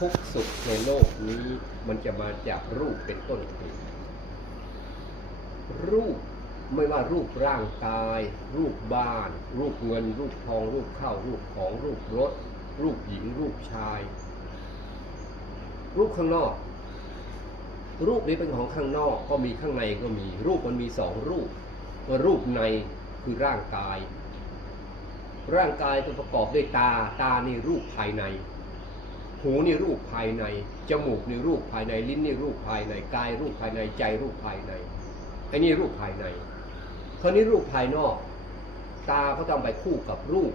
ทุกสุขในโลกนี้มันจะมาจากรูปเป็นต้นเหตุรูปไม่ว่ารูปร่างกาย รูปบ้าน รูปเงิน รูปทอง รูปข้าวรูปของรูปรถ รูปหญิง รูปชาย รูปข้างนอก รูปนี้เป็นของข้างนอกก็มีข้างในก็มี รูปมันมีสองรูปรูปในคือร่างกาย ร่างกายจะประกอบด้วยตาตาในรูปภายใน หูนี่รูปภายใน จมูกนี่รูปภายใน ลิ้นนี่รูปภายใน กายรูปภายใน ใจรูปภายในไอ้นี่รูปภายใน คราวนี้รูปภายนอก ตาก็ต้องไปคู่กับรูป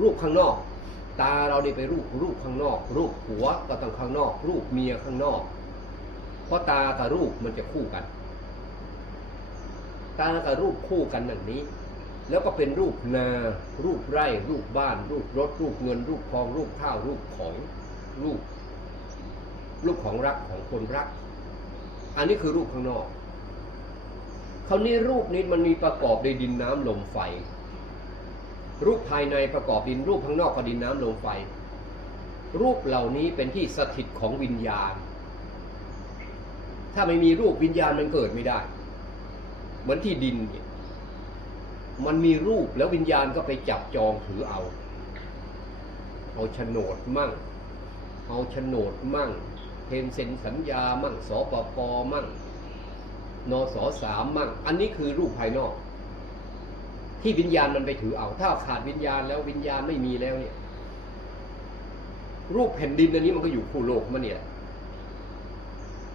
รูปข้างนอก ตาเราได้ไปรูปรูปข้างนอก รูปหัวก็ต้องข้างนอก รูปเมียข้างนอก เพราะตากับรูปมันจะคู่กัน ตากับรูปคู่กันอย่างนี้ แล้วก็เป็นรูปนา รูปไร่ รูปบ้าน รูปรถ รูปเงิน รูปทอง รูปข้าว รูปของ รูป รูปของรักของคนรัก อันนี้คือรูปข้างนอก คราวนี้รูปนี้มันมีประกอบด้วยดินน้ำลมไฟ รูปภายในประกอบดินรูปข้างนอกก็ดินน้ำลมไฟ รูปเหล่านี้เป็นที่สถิตของวิญญาณ ถ้าไม่มีรูปวิญญาณมันเกิดไม่ได้ เหมือนที่ดินเนี่ย มันมีรูปแล้ววิญญาณก็ไปจับจองถือเอา เอาโฉนดมั่ง เอาโฉนดมั่งเพนเซ็นสัญญามั่งสปปมั่งนสสามมั่ง อันนี้คือรูปภายนอก ที่วิญญาณมันไปถือเอา ถ้าขาดวิญญาณแล้ววิญญาณไม่มีแล้วเนี่ย รูปแผ่นดินอันนี้มันก็อยู่คู่โลกมันเนี่ย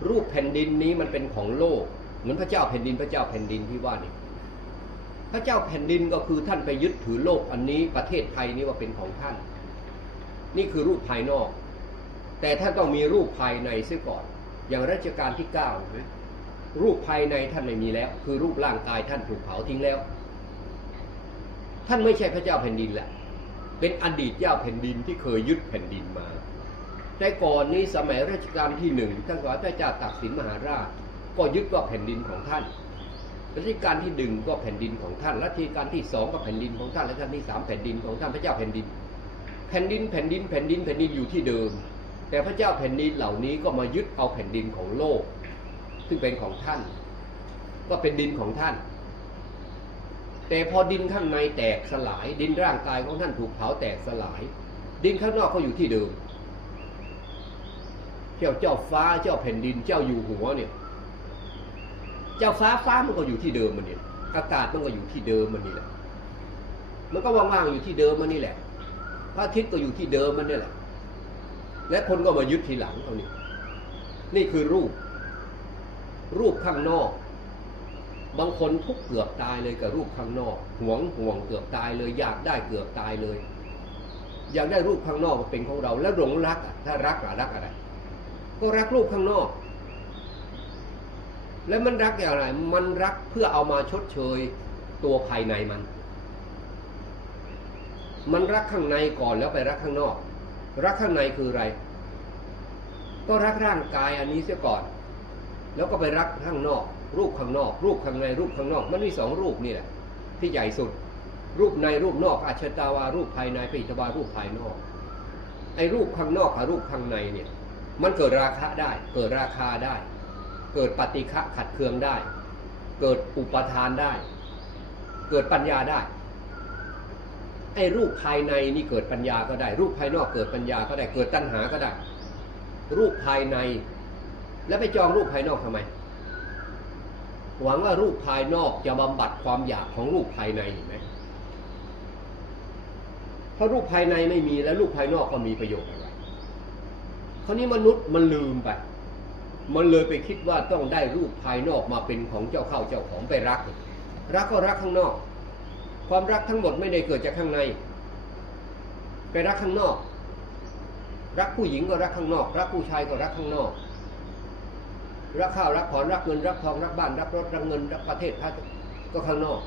รูปแผ่นดินนี้มันเป็นของโลก เหมือนพระเจ้าแผ่นดินพระเจ้าแผ่นดินที่ว่านี่ พระเจ้าแผ่นดินก็คือท่านไปยึดถือโลกอันนี้ประเทศไทยนี้ว่าเป็นของท่าน นี่คือรูปภายนอก แต่ท่านต้องมีรูปภายในเสียก่อน อย่างรัชกาลที่เก้านไหมรูปภายในท่านไม่มีแล้ว คือรูปร่างกายท่านถูกเผาทิ้งแล้ว ท่านไม่ใช่พระเจ้าแผ่นดินแหละเป็นอดีตเจ้าแผ่นดินที่เคยยึดแผ่นดินมา แต่ก่อนนี้สมัยรัชกาลที่หนึ่งท่านสมัยพระเจ้าตากสินมหาราช ก็ยึดว่าแผ่นดินของท่าน รัชกาลที่หนึ่งก็แผ่นดินของท่านรัชกาลที่สองก็แผ่นดินของท่านรัชกาลที่สามแผ่นดินของท่านพระเจ้าแผ่นดิน แผ่นดินแผ่นดินแผ่นดินแผ่นดินอยู่ที่เดิม แต่พระเจ้าแผ่นดินเหล่านี้ก็มายึดเอาแผ่นดินของโลก ซึ่งเป็นของท่าน ก็เป็นดินของท่าน แต่พอดินข้างในแตกสลาย ดินร่างกายของท่านถูกเผาแตกสลาย ดินข้างนอกก็อยู่ที่เดิมเจ้าเจ้าฟ้าเจ้าแผ่นดินเจ้าอยู่หัวเนี่ย เจ้าฟ้าฟ้ามันก็อยู่ที่เดิมมันนี่อากาศมันก็อยู่ที่เดิมมันนี่แหละ มันก็ว่างๆอยู่ที่เดิมมันนี่แหละ พระอาทิตย์ก็อยู่ที่เดิมมันนี่แหละ และคนก็มายึดทีหลังเอานี่นี่คือรูป รูปข้างนอก บางคนทุกเกือบตายเลยกับรูปข้างนอก หวงห่วงเกือบตายเลย อยากได้เกือบตายเลย อยากได้รูปข้างนอกมาเป็นของเรา แล้วหลงรักอะถ้ารักอะรักอะไรก็รักรูปข้างนอก แล้วมันรักอย่างไร มันรักเพื่อเอามาชดเชยตัวภายในมัน มันรักข้างในก่อนแล้วไปรักข้างนอก รักข้างในคืออะไร ก็รักร่างกายอันนี้เสียก่อน แล้วก็ไปรักข้างนอก รูปข้างนอก รูปข้างใน รูปข้างนอก มันมีสองรูปนี่แหละที่ใหญ่สุด รูปในรูปนอกอาชตาวารูปภายในปิตวารูปภายนอก ไอ้รูปข้างนอกกับรูปข้างในเนี่ย มันเกิดราคะได้ เกิดราคาได้ เกิดปฏิฆะขัดเคืองได้ เกิดอุปทานได้ เกิดปัญญาได้ไอ้รูปภายในนี่เกิดปัญญาก็ได้ รูปภายนอกเกิดปัญญาก็ได้เกิดตัณหาก็ได้ รูปภายใน แล้วไปจองรูปภายนอกทำไม หวังว่ารูปภายนอกจะบำบัดความอยากของรูปภายในเห็นไหมถ้ารูปภายในไม่มีแล้วรูปภายนอกก็มีประโยชน์อะไรคราวนี้มนุษย์มันลืมไป มันเลยไปคิดว่าต้องได้รูปภายนอกมาเป็นของเจ้าเข้าเจ้าของไปรัก รักก็รักข้างนอก ความรักทั้งหมดไม่ได้เกิดจากข้างใน ไปรักข้างนอก รักผู้หญิงก็รักข้างนอก รักผู้ชายก็รักข้างนอก รักข้าวรักผ่อนรักเงิน รักทองรักบ้านรักรถรักเงินรักประเทศพระก็ข้างนอก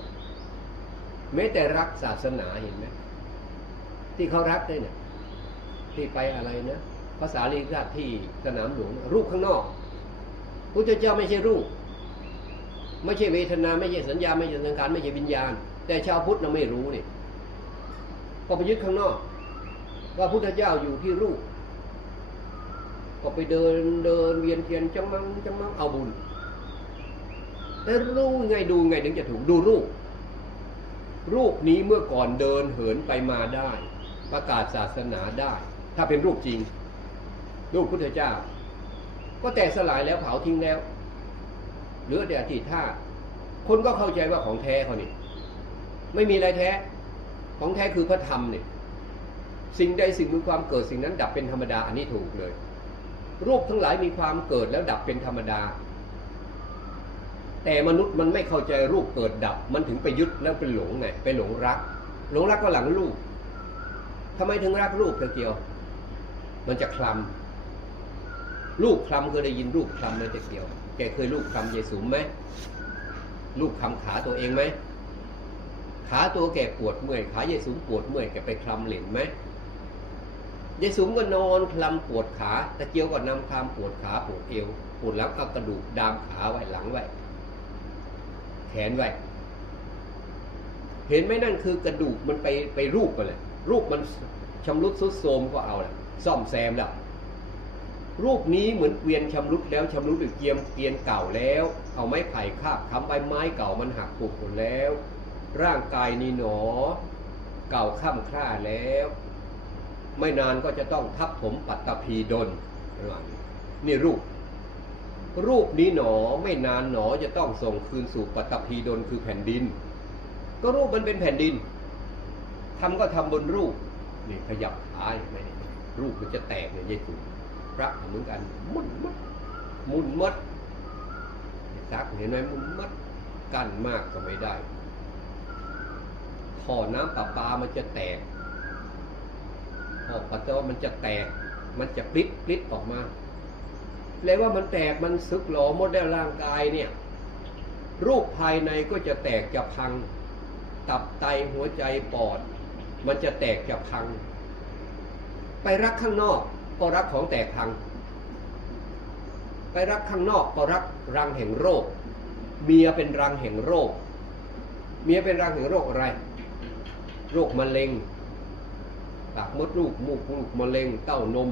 แม้แต่รักศาสนาเห็นไหมที่เขารักได้เนี่ยที่ไปอะไรนะภาษาลีราชที่สนามหลวงรูปข้างนอก พุทธเจ้าไม่ใช่รูปไม่ใช่เวทนาไม่ใช่สัญญาไม่ใช่สังขารไม่ใช่วิญญาณ แต่ชาวพุทธเราไม่รู้นี่ก็ไปยึดข้างนอก ว่าพุทธเจ้าอยู่ที่รูปก็ไปเดินเดินเวียนเทียนจังมังจังมังเอาบุญแต่รู้ไงดูไงถึงจะถูกดูรูป รูปนี้เมื่อก่อนเดินเหินไปมาได้ ประกาศศาสนาได้ ถ้าเป็นรูปจริง รูปพุทธเจ้า ก็แตกสลายแล้วเผาทิ้งแล้วเหลือแต่อธิธาตุคนก็เข้าใจว่าของแท้เขานี่ไม่มีอะไรแท้ ของแท้คือพระธรรมเนี่ยสิ่งใดสิ่งมีความเกิดสิ่งนั้นดับเป็นธรรมดาอันนี้ถูกเลย รูปทั้งหลายมีความเกิดแล้วดับเป็นธรรมดา แต่มนุษย์มันไม่เข้าใจรูปเกิดดับ มันถึงไปยึดแล้วเป็นหลงไงไปหลงรัก หลงรักก็หลังรูปทำไมถึงรักรูปตะเกียว มันจะคลำ รูปคลำเคยได้ยินรูปคลำไหมตะเกียว แกเคยรูปคลำเยสูมไหมรูปคลำขาตัวเองไหมขาตัวแกปวดเมื่อยขาเยสูมปวดเมื่อยแกไปคลำเหรียญไหมยายสูงก็นอนคลำปวดขาตะเกียวก็นำคลำปวดขาปวดเอวปวดหลังเอากระดูกดามขาไว้หลังไว้แขนไว้เห็นไหมนั่นคือกระดูกมันไปไปรูปมาเลยรูปมันชำรุดสุดโทรมก็เอาแหละซ่อมแซมแล้ว รูปนี้เหมือนเกวียนชำรุดแล้วชำรุดหรือเกียมเกวียนเก่าแล้ว เอาไม้ไผ่คาบค้ำใบไม้เก่ามันหักปุกหมดแล้ว ร่างกายนี่หนอ เก่าข้ามคร่าแล้ว ไม่นานก็จะต้องทับถมปัตตภีดนระหว่างนี่รูป รูปนี้หนอไม่นานหนอจะต้องส่งคืนสู่ปัตตภีดนคือแผ่นดิน ก็รูปมันเป็นแผ่นดินทำก็ทำบนรูปนี่ขยับขาเห็นไมเนี่รูปมันจะแตกเนี่ยเยซู พระเหมือนกันหมุนมัดหมุนมัดซักเห็นไหมหมุนมัดกั้นมากก็ไม่ได้ท่อน้ำประปามันจะแตกท่อปัสสาวะมันจะแตก มันจะปลิดปลิดออกมาแล้วว่ามันแตกมันซึกหลอหมดแล้วร่างกายเนี่ย รูปภายในก็จะแตกจะพัง ตับไตหัวใจปอด มันจะแตกจะพัง ไปรักข้างนอก ก็รักของแตกพัง ไปรักข้างนอกก็รักรังแห่งโรค เมียเป็นรังแห่งโรค เมียเป็นรังแห่งโรคอะไร โรคมะเร็งปากมดลูกมูกลูกมะเร็งเต้านม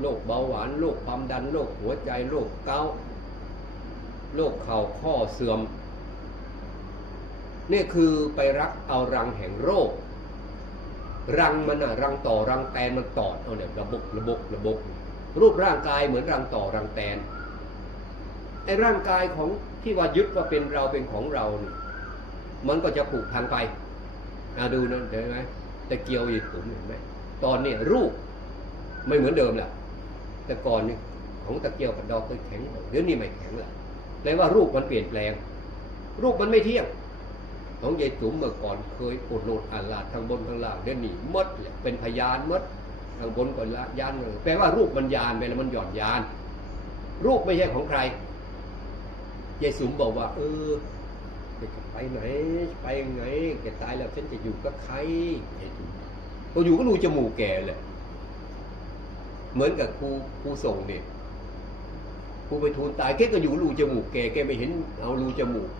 โรคเบาหวานโรคความดันโรคหัวใจโรคเกาโรคเข่าข้อเสื่อม นี่คือไปรักเอารังแห่งโรค รังมันอะรังต่อรังแตนมันตอดเอาเนี่ยระบบระบบระบบรูปร่างกายเหมือนรังต่อรังแตนไอ้ร่างกายของที่ว่ายึดว่าเป็นเราเป็นของเราเนี่ยมันก็จะผูกพันไปอาดูนั่นเห็นไหมตะเกียวอีกผมเห็นไหมตอนเนี้รูปไม่เหมือนเดิมละแต่ก่อนนี่ของตะเกียวกับดอกเคยแข็งเดี๋ยวนี้ไม่แข็งละแปลว่ารูปมันเปลี่ยนแปลง รูปมันไม่เที่ยง ของยายตุ๋มเมื่อก่อนเคยปวดโลดอาลาดทางบนทางล่างเดี๋ยวนี้มดเลยเป็นพยานมดทางบนก็ละยานเลยแปลว่ารูปมันยานไปแล้วมันหย่อนยาน รูปไม่ใช่ของใครยายสุมบอกว่า เออจะไปไหน ไปไงแกตายแล้วฉันจะอยู่กับใครยายสุมก็อยู่ก็รูจมูกแกเลยเหมือนกับครูครูส่งเนี่ยครูไปทูลตายแกก็อยู่รูจมูกแกแกไม่เห็นเอารูจมูก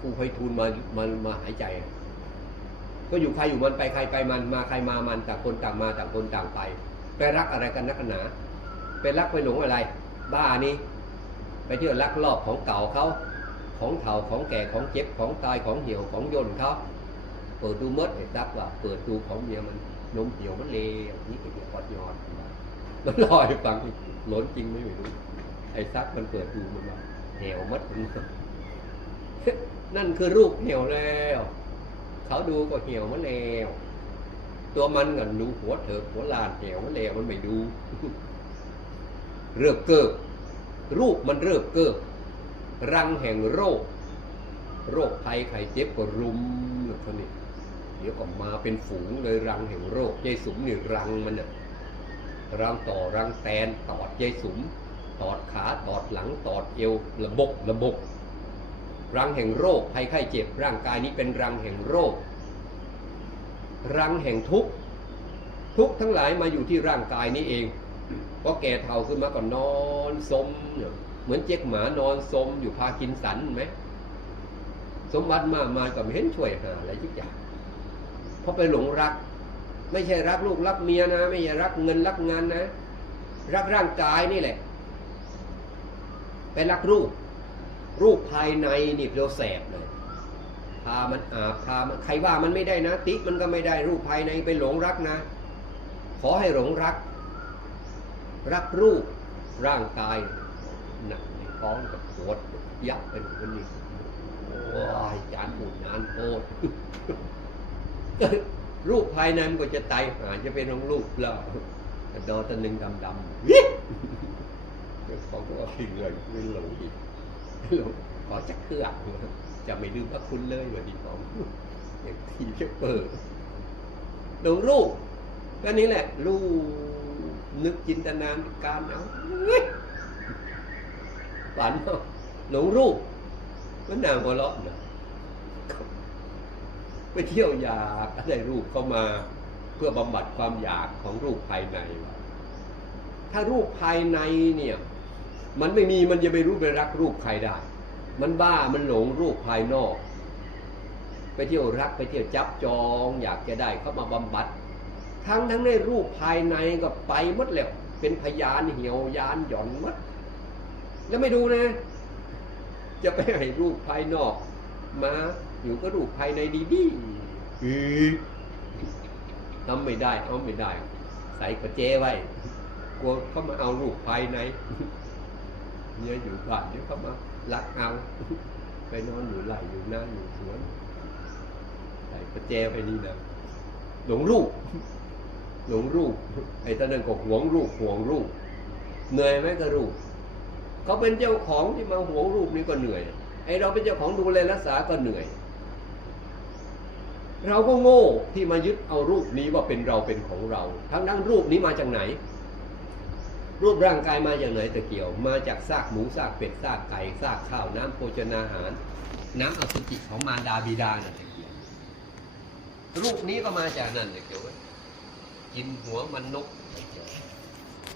ครูไพฑูรย์มามามาหายใจ ก็อยู่ใครอยู่มันไปใครไปมันมาใครมามันต่างคนต่างมาต่างคนต่างไป ไปรักอะไรกันนักหนา ไปรักไปหลงอะไร บ้านี่ไปเที่ยวรักรอบของเก่าเขาของเถ่าของแก่ของเจ็บของตายของเหี่ยวของย่นเขาเปิดดูมดไอ้ซักว่าเปิดดูของเมียมันนมเหี่ยวมันเลวนี่ไอ้เดียอดยอดมันลอยฟังหล้นจริงไม่รู้ไอ้ซักมันเปิดดูมันว่าเหี่ยวมดมัน นั่นคือรูปเหี่ยวแล้ว เขาดูก็เหี่ยวมันแล้วตัวมันก็ดูหัวเถิดหัวลานเหี่ยวมันแล้วมันไม่ดูเรือบเกิบรูปมันเรือบเกิบรังแห่งโรค โรคภัยไข้เจ็บก็รุมเขานี่เดี๋ยวก็มาเป็นฝูงเลยรังแห่งโรคยายสุมนี่รังมันน่ะรังต่อรังแตนตอดยายสุม ตอดขาตอดหลังตอดเอวระบกระบก รังแห่งโรคภัยไข้เจ็บ ร่างกายนี้เป็นรังแห่งโรค รังแห่งทุกข์ทุกทั้งหลายมาอยู่ที่ร่างกายนี้เองพอแก่เฒ่าขึ้นมาก็นอนสมเหมือนเจ๊กหมานอนสมอยู่พากินสันไหมสมบัติมามาก็ไม่เห็นช่วยหาอะไรทุกอย่างเพราะไปหลงรัก ไม่ใช่รักลูกรักเมียนะ ไม่ใช่รักเงินรักงานนะ รักร่างกายนี่แหละ ไปรักรูป รูปภายในนี่เราแสบเลยพามันอาพามันใครว่ามันไม่ได้นะ ติ๊กมันก็ไม่ได้รูปภายในไปหลงรักนะ ขอให้หลงรัก รักรูปร่างกายหนักในท้องกับปวดยับเป็นคนนี้โอ้ยจานปูดนานโคตรรูปภายในมันก็จะตายหาจะเป็นของรูปแล้วกระโดดตะลึงดำดำวิเขาก็ว่าพิงเลยไม่หลงอีก หลงขอจักเครื่องจะไม่ลืมพระคุณเลยวันนี้ผมอย่างทีจะเปิดหลงรูปก็นี้แหละ รูปนึกจินตนาการเอาฝันหลงรูปมันนางหัวเราะนะไปเที่ยวอยากได้รูปเข้ามา เพื่อบำบัดความอยากของรูปภายใน ถ้ารูปภายในเนี่ย มันไม่มีมันจะไปรู้ไปรักรูปใครได้ มันบ้ามันหลงรูปภายนอก ไปเที่ยวรักไปเที่ยวจับจอง อยากจะได้เข้ามาบำบัด ทั้งทั้งในรูปภายในก็ไปหมดแล้วเป็นพยานเหี่ยวยานหย่อนหมด แล้วไม่ดูนะ จะไปให้รูปภายนอก มาอยู่ก็รูปภายในดีๆอีทำไม่ได้เอาไม่ได้ ใส่กระเจไว้กลัวเขามาเอารูปภายใน เนี่ยอยู่บ้านเดี๋ยวเขามาลักเอาไปนอนอยู่ไร่อยู่นาอยู่สวนใส่กระเจไปนี่นะหลงรูปหลงรูปไอ้ท่านนั่นก็หวงรูปหวงรูปเหนื่อยไหมก็รูปเขาเป็นเจ้าของที่มาหวงรูปนี้ก็เหนื่อย ไอเราเป็นเจ้าของดูแลรักษาก็เหนื่อย เราก็โง่ที่มายึดเอารูปนี้ว่าเป็นเราเป็นของเรา ทั้งนั้นรูปนี้มาจากไหน รูปร่างกายมาจากไหนตะเกียว มาจากซากหมูซากเป็ดซากไก่ซากข้าวน้ำโภชนาอาหาร น้ำอสุจิของมารดาบิดาน่ะตะเกียวรูปนี้ก็มาจากนั่นตะเกียวกินหัวมันนกตะเกียว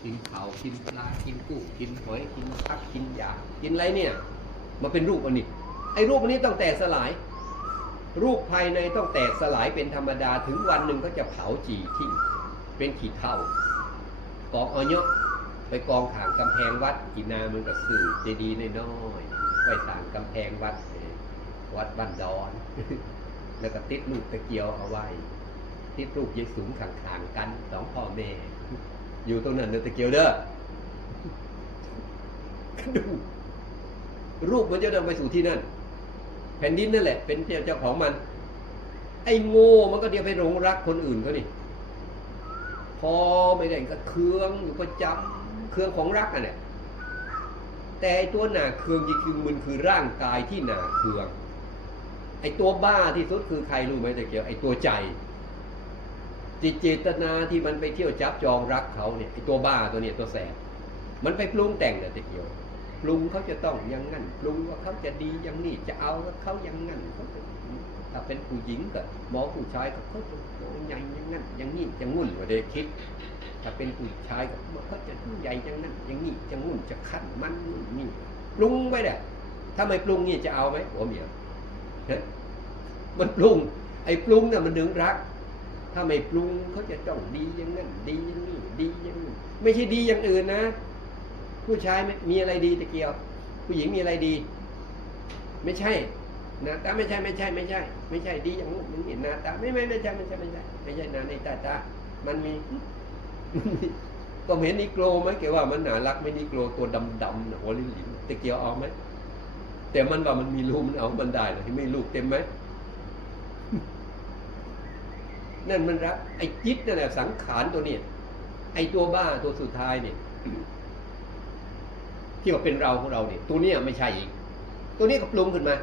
กินเผากินปลากินกุ้งกินหอยกินพักกินยากินอะไรเนี่ยมาเป็นรูปอันนี้ไอ้รูปอันนี้ต้องแตกสลาย รูปภายในต้องแตกสลายเป็นธรรมดาถึงวันหนึ่งก็จะเผาจีทิ้งเป็นขีดเท่ากองอาเนาะ ไปกองขางกำแพงวัดกีนามันก็สื่อเจดีย์น้อยๆไว้สางกำแพงวัด วัดบ้านดอน แล้วก็ติดรูปตะเกียวเอาไว้ ติดรูปยายสูงขางๆกันสองพ่อแม่ อยู่ตรงนั้นเนตะเกียวเด้อดูรูปมันจะเดินไปสู่ที่นั่น แผ่นดินนั่นแหละ เป็นเจ้าของมัน ไอ้โง่มันก็เดียวไปหลงรักคนอื่นเขานี่พอไม่ได้ก็เคืองอยู่ประจำ เคืองของรักอะเนี่ยแต่ไอ้ตัวหนาเคืองจริงๆมันคือร่างกายที่หนาเคือง ไอ้ตัวบ้าที่สุดคือใครรู้ไหมตะเกียวไอ้ตัวใจจิตเจตนาที่มันไปเที่ยวจับจองรักเขาเนี่ยไอ้ตัวบ้าตัวเนี้ยตัวแสบมันไปปรุงแต่งเนี่ยตะเกียวปรุงเขาจะต้องอย่างงั้นปรุงว่าเขาจะดีอย่างนี้จะเอาเขาอย่างงั้นเขาถ้าเป็นผู้หญิงก็หมอผู้ชายก็เขาจะใหญ่อย่างงั้นอย่างนี้จะงุ่นว่าได้คิด ถ้าเป็นผู้ชายก็เขาจะใหญ่อย่างนั้นอย่างนี้จะงุ่นจะขันมันนู่นนี่ปรุงไปเนี่ยถ้าไม่ปรุงนี่จะเอาไหมหัวเมียมันปรุง ไอ้ปรุงเนี่ยมันดึงรัก ถ้าไม่ปรุงเขาจะต้องดีอย่างนั้นดีอย่างนี้ดีอย่างนี้ไม่ใช่ดีอย่างอื่นนะ ผู้ชายมีอะไรดีตะเกียว ผู้หญิงมีอะไรดี ไม่ใช่นะตาไม่ใช่ไม่ใช่ไม่ใช่ ไม่ใช่ดีอย่างนู้นมันเห็นหน้าตาไม่ไม่ไม่ใช่ไม่ใช่ไม่ใช่ไม่ใช่นาในตาตามันมี ก็เห็นนิโกรไหมเกี่ยวว่ามันหนารักไม่นิโกรตัวดำดำๆนะหัวลิ้นหลินตะเกียวเอาไหมแต่มันว่ามันมีรูมันเอามันได้เลยไม่ลูกเต็มไหมนั่นมันรักไอ้จิตนั่นแหละสังขารตัวเนี้ยไอ้ตัวบ้าตัวสุดท้ายเนี่ยที่ว่าเป็นเราของเราเนี่ยตัวเนี้ยไม่ใช่อีก ตัวนี้ก็ปรุงขึ้นมา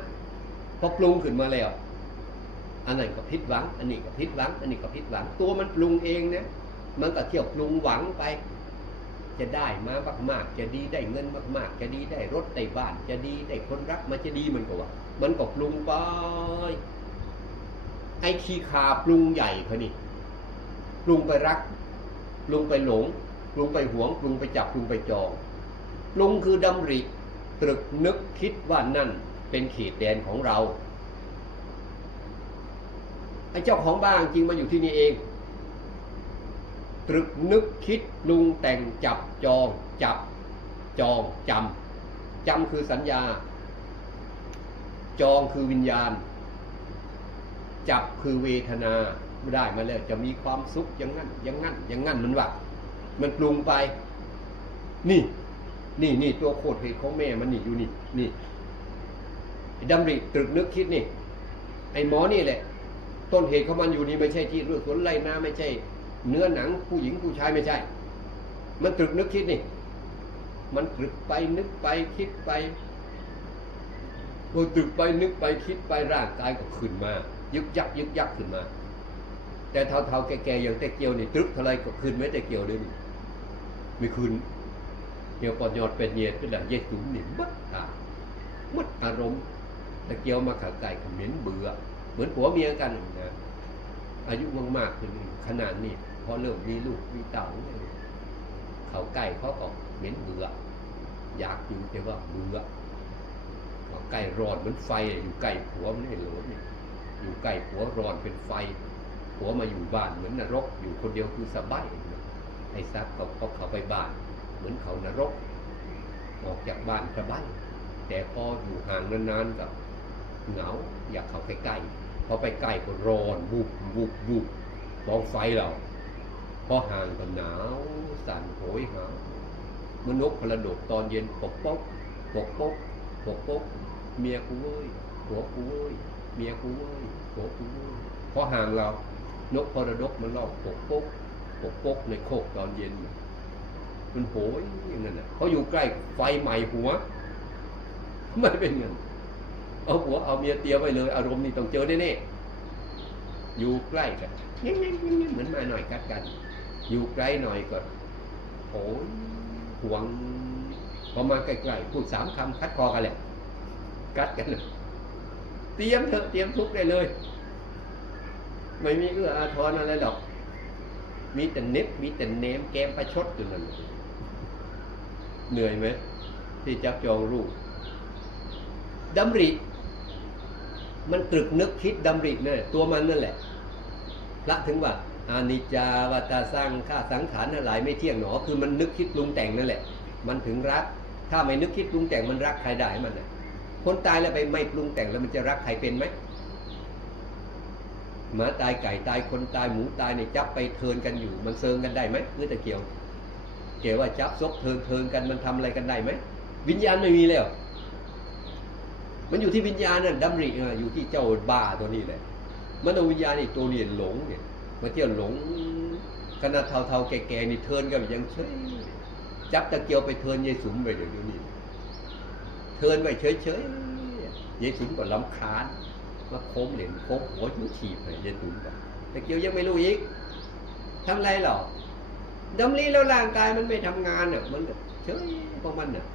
พอปรุงขึ้นมาแล้วอันนั้นก็พิษหวัง อันนี้ก็พิษหวัง อันนี้ก็พิษหวัง ตัวมันปรุงเองนะ มันก็เที่ยวปรุงหวังไป จะได้มามากๆ จะดีได้เงินมากๆ จะดีได้รถได้บ้าน จะดีได้คนรักมันจะดีมันก็ว่า มันก็ปรุงไปไอ้ขี้คาปรุงใหญ่เขานี่ปรุงไปรักปรุงไปหลงปรุงไปหวงปรุงไปจับปรุงไปจองปรุงคือดำริตรึกนึกคิดว่านั่นเป็นเขตแดนของเราไอ้เจ้าของบ้านจริงมาอยู่ที่นี่เอง ตรึกนึกคิดปรุงแต่งจับจองจับจองจำจำคือสัญญา จองคือวิญญาณ จับคือเวทนาได้มาแล้วจะมีความสุขอย่างนั้นอย่างนั้นอย่างนั้นมันว่ามันปรุงไป นี่ นี่นี่ตัวโคตรเหตุของแม่มันนี่อยู่นี่นี่ไอ้ดำริตรึกนึกคิดนี่ ไอ้หมอนี่แหละ ต้นเหตุของมันอยู่นี่ไม่ใช่ที่เรื่องสวนไรนาไม่ใช่ เนื้อหนังผู้หญิงผู้ชายไม่ใช่ มันตรึกนึกคิดนี่ มันตรึกไปนึกไปคิดไปพอตรึกไปนึกไปคิดไปร่างกายก็ขึ้นมา ยึกยักยึกยักขึ้นมา แต่เท่าๆแก่ๆอย่างแต่เกียวนี่ตรึกเท่าไรก็ขึ้นไม่แต่เกียวเลยนี่ม่ขึ้นเดี๋ยวปอดยอดเป็นเยียดก็ได้เยสูงนี่มัดตามัดอารมณ์แต่เกียวมาขาไก่ขมิ้นเบื่อ เหมือนผัวเมียกันนะอายุมากๆขึ้นขนาดนี้ พอเริ่มมีลูกมีเต่าเขาใกล้เขาก็เหม็นเบื่อ อยากอยู่แต่ว่าเบื่อเขาใกล้ร้อนเหมือนไฟอยู่ใกล้ผัวมันไม่เหลวเนี่ยอยู่ใกล้ผัวร้อนเป็นไฟผัวมาอยู่บ้านเหมือนนรก อยู่คนเดียวคือสบายไอ้ซักเขาเขาเขาไปบ้าน เหมือนเขานรก ออกจากบ้านสบายแต่พออยู่ห่างนานๆกับเหงาอยากเข้าใกล้ๆพอไปใกล้ก็ร้อนบุบบุบบุบมองไฟเรา พอห่างก็หนาวสั่นโหยหาวเมื่อนกพระโดดตอนเย็นปกปกปกปกปกปกเมียกูเว้ยหัวกูเว้ยเมียกูเว้ยหัวกูเว้ยพอห่างเรา นกพรดกมันรองปกปกปกปกในโคกตอนเย็น มันโหยอย่างนั้นน่ะเขาอยู่ใกล้ไฟใหม่หัวไม่เป็นเงินเอาหัวเอาเมียเตียไว้เลย อารมณ์นี่ต้องเจอแน่ๆอยู่ใกล้กันเหมือนมาหน่อยกัดกัน อยู่ใกลหน่อยก็โหยหวงพอมาใกล้ๆพูดสามคำคัดคอกันแหละกัดกันเลยเตรียมเถอะเตรียมทุกได้เลย ไม่มีเอื้ออาทรอะไรดอก มีแต่เน็บมีแต่เนมแกมประชดอยู่นั่นเหนื่อยไหมที่จับจองรูปดำริ มันตรึกนึกคิดดำริเนี่ยตัวมันนั่นแหละพระถึงว่า อานิจจาวัตาสร้างข้าสังขารอะไรไม่เที่ยงหนอ คือมันนึกคิดปรุงแต่งนั่นแหละ มันถึงรัก ถ้าไม่นึกคิดปรุงแต่งมันรักใครได้มันน่ะคนตายแล้วไปไม่ปรุงแต่งแล้วมันจะรักใครเป็นไหมหมาตายไก่ตายคนตายหมูตายเนี่ยจับไปเทินกันอยู่ มันเซิงกันได้ไหมเมื่อตะเกียว เกี่ยวว่าจับซกเทินเทินกันมันทำอะไรกันได้ไหมวิญญาณไม่มีแล้ว มันอยู่ที่วิญญาณน่ะดำริอยู่ที่เจ้าบ้าตัวนี้แหละมโนเอาวิญญาณนี่ตัวนี้หลงเนี่ย มาเที่ยวหลงขนาดเทาๆแก่ๆนี่เทินกันยังเฉยจับตะเกียวไปเทินยายสุมไปเดี๋ยวนี้เทินไปเฉยๆยายสุมก็ลำคาญมาโค้งเหรียญโค้งหัวจุดฉีบเลยยายสุมก็ตะเกียวยังไม่รู้อีกทำไรหรอดำรีแล้วร่างกายมันไม่ทำงานอะ มันเฉยพวกมันอะ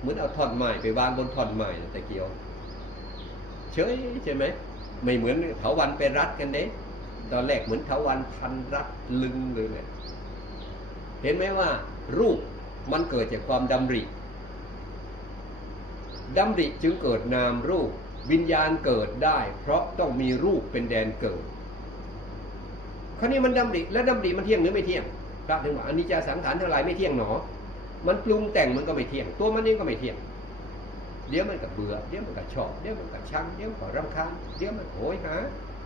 เหมือนเอาท่อนไม้ไปวางบนท่อนไม้น่ตะเกียว เฉยใช่ไหมไม่เหมือนเถาวันไปรัดกันเด้ ตอนแรกเหมือนเถาวันพันรัดลึงเลยเนี่ยเห็นไหมว่ารูปมันเกิดจากความดำริดำริจึงเกิดนามรูป วิญญาณเกิดได้ เพราะต้องมีรูปเป็นแดนเกิดคราวนี้มันดำริแล้วดำริมันเที่ยงหรือไม่เที่ยงพระถึงว่าอนิจจสังขารทั้งหลายไม่เที่ยงหนอ มันปรุงแต่งมันก็ไม่เที่ยง ตัวมันเองก็ไม่เที่ยง เดี๋ยวมันก็เบื่อ เดี๋ยวมันก็ชอบ เดี๋ยวมันก็ชัง เดี๋ยวมันก็รำคาญ เดี๋ยวมันโหยหา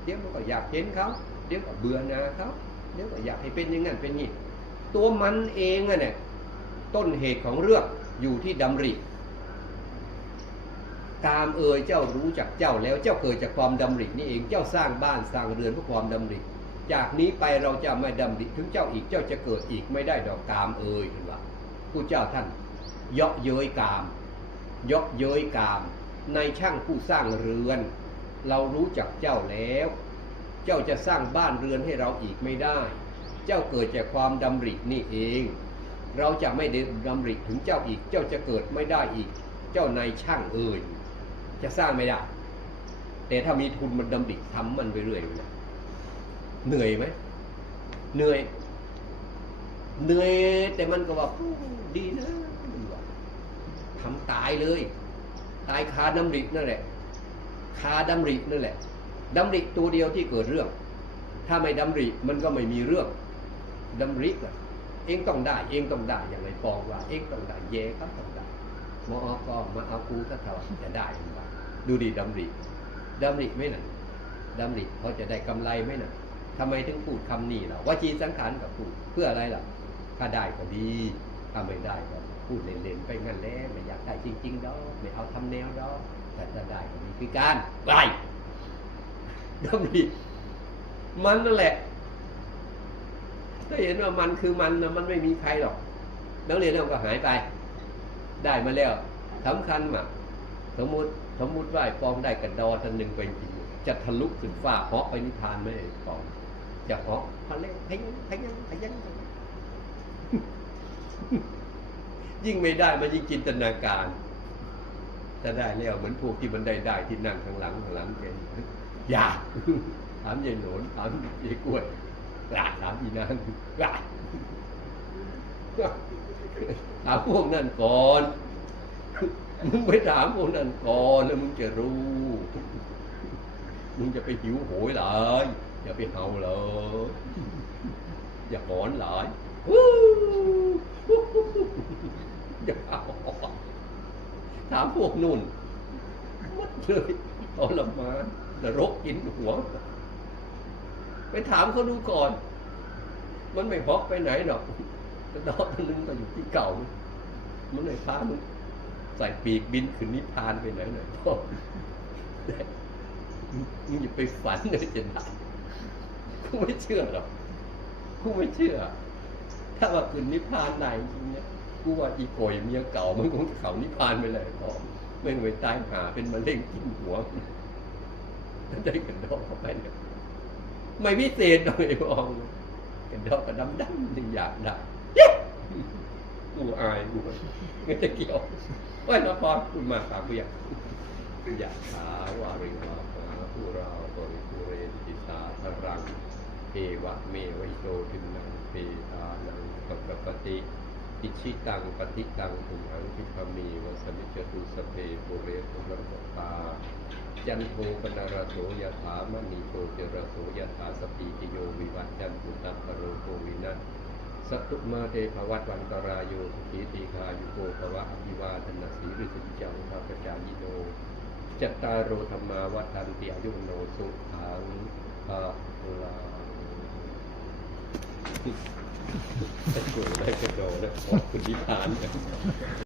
เดี๋ยวมันก็อยากเห็นเขาเดี๋ยวก็เบื่อหนาเขาเดี๋ยวก็อยากให้เป็นอย่างนั้นเป็นนี้ตัวมันเองอะเนี่ยต้นเหตุของเรื่องอยู่ที่ดำริ ตามเอ่ยเจ้ารู้จักเจ้าแล้วเจ้าเกิดจากความดำรินี่เองเจ้าสร้างบ้านสร้างเรือนเพื่อความดำริ จากนี้ไปเราจะไม่ดำริถึงเจ้าอีกเจ้าจะเกิดอีกไม่ได้ดอกกามเอ่ยเห็นว่าผู้เจ้าท่านเยาะเย้ยกามเยาะเย้ยกาม ในช่างผู้สร้างเรือน เรารู้จักเจ้าแล้ว เจ้าจะสร้างบ้านเรือนให้เราอีกไม่ได้ เจ้าเกิดจากความดำรินี่เอง เราจะไม่ได้ดำริถึงเจ้าอีก เจ้าจะเกิดไม่ได้อีก เจ้านายช่างเอ่ยจะสร้างไม่ได้ แต่ถ้ามีทุนมันดำริทำมันไปเรื่อยเลยเหนื่อยไหมเหนื่อย เหนื่อย แต่มันก็ว่าอู้ดีนะมันว่าทำตายเลย ตายคาดำรินั่นแหละ คาดำรินั่นแหละดำริตัวเดียวที่เกิดเรื่อง ถ้าไม่ดำริมันก็ไม่มีเรื่องดำริอะเองต้องได้ เองต้องได้อย่างไรปองว่า เองต้องได้เย่ครับต้องได้หมอก็มาเอากูสักเท่าจะได้หรือเปล่าดูดิดำริดำริไม่น่ะดำริเขาจะได้กำไรไหมน่ะทำไมถึงพูดคำนี้ล่ะวจีสังขารกับพูดเพื่ออะไรล่ะถ้าได้ก็ดีถ้าไม่ได้ก็พูดเล่นๆไปงั้นแหละไม่อยากได้จริงๆดอกไม่เอาทำแนวดอก แต่ถ้าได้ก็มีคือการไปดำริมันนั่นแหละถ้าเห็นว่ามันคือมันนะมันไม่มีใครหรอกนักเรียนเราก็หายไป ได้มาแล้วสำคัญมากสมมุติสมมุติว่าไอ้ปองได้กระดอทันหนึ่งไปจริงจะทะลุขึ้นฟ้าเหาะไปนิพพานไหมไอ้ปองจะเหาะพะเล่พะยังพะยังพะยังยิ่งไม่ได้มันยิ่งจินตนาการ ถ้าได้แล้วเหมือนพวกที่มันได้ได้ที่นั่งข้างหลังข้างหลังแกอย่าถามยายหนนถามยายกล้วยกราถามอีนางกราถามพวกนั้นก่อนมึงไปถามพวกนั้นก่อนแล้วมึงจะรู้ มึงจะไปหิวโหยหลายอย่าไปเห่าเลยอย่าหอนหลายวู้อย่าเอา ถามพวกนุ่นหมดเลยทรมานรกกินหัว ไปถามเขาดูก่อน มันไม่พอกไปไหนหรอกกระดอกนึงก็อยู่ที่เก่า มันเลยพามึงใส่ปีกบินขึ้นนิพพานไปไหนหน่อยพ่อมึงอย่าไปฝันเลยจะได้กูไม่เชื่อหรอกกูไม่เชื่อ ถ้าว่าขึ้นนิพพานไหนจริงเนี่ย กูว่าอีโกยเมียเก่ามันคงจะเขานิพพานไปเลยพ่อไม่งไปตายหาเป็นมะเร็งกินหัวถ้าได้กระดอกไปเนี่ยไม่พิเศษเลยมองกันดอกกระดำดำถึงอยากได้เย้กูอายกูไม่จะเกี่ยวว่านะพอคุณมาถามกูอยากอยากถามว่าริวาหาผู้เราบริภูเรนติสาสรังเอวะเมวิโตทินังเปตานังกัปปติ อิชิตังปฏิตังถุหังคิพมีวสมิจตุสเพปุเรตุลังกตา จันโทปนารโสยถามณีโตเจรโสยถาสปีติโยวิวัจจันตุตัปะโรโควินัสสัตตุมาเตภวัตวันตรายโยสุขีตีคายุโกภวะอภิวาทนาสีริสิจังภาปจายิโนจัตตารโรธรรมาวัฏันติอายุโนสุขังภาลังตะโกน ได้กระโดดได้ขอบคุณนิพพานเนี่ย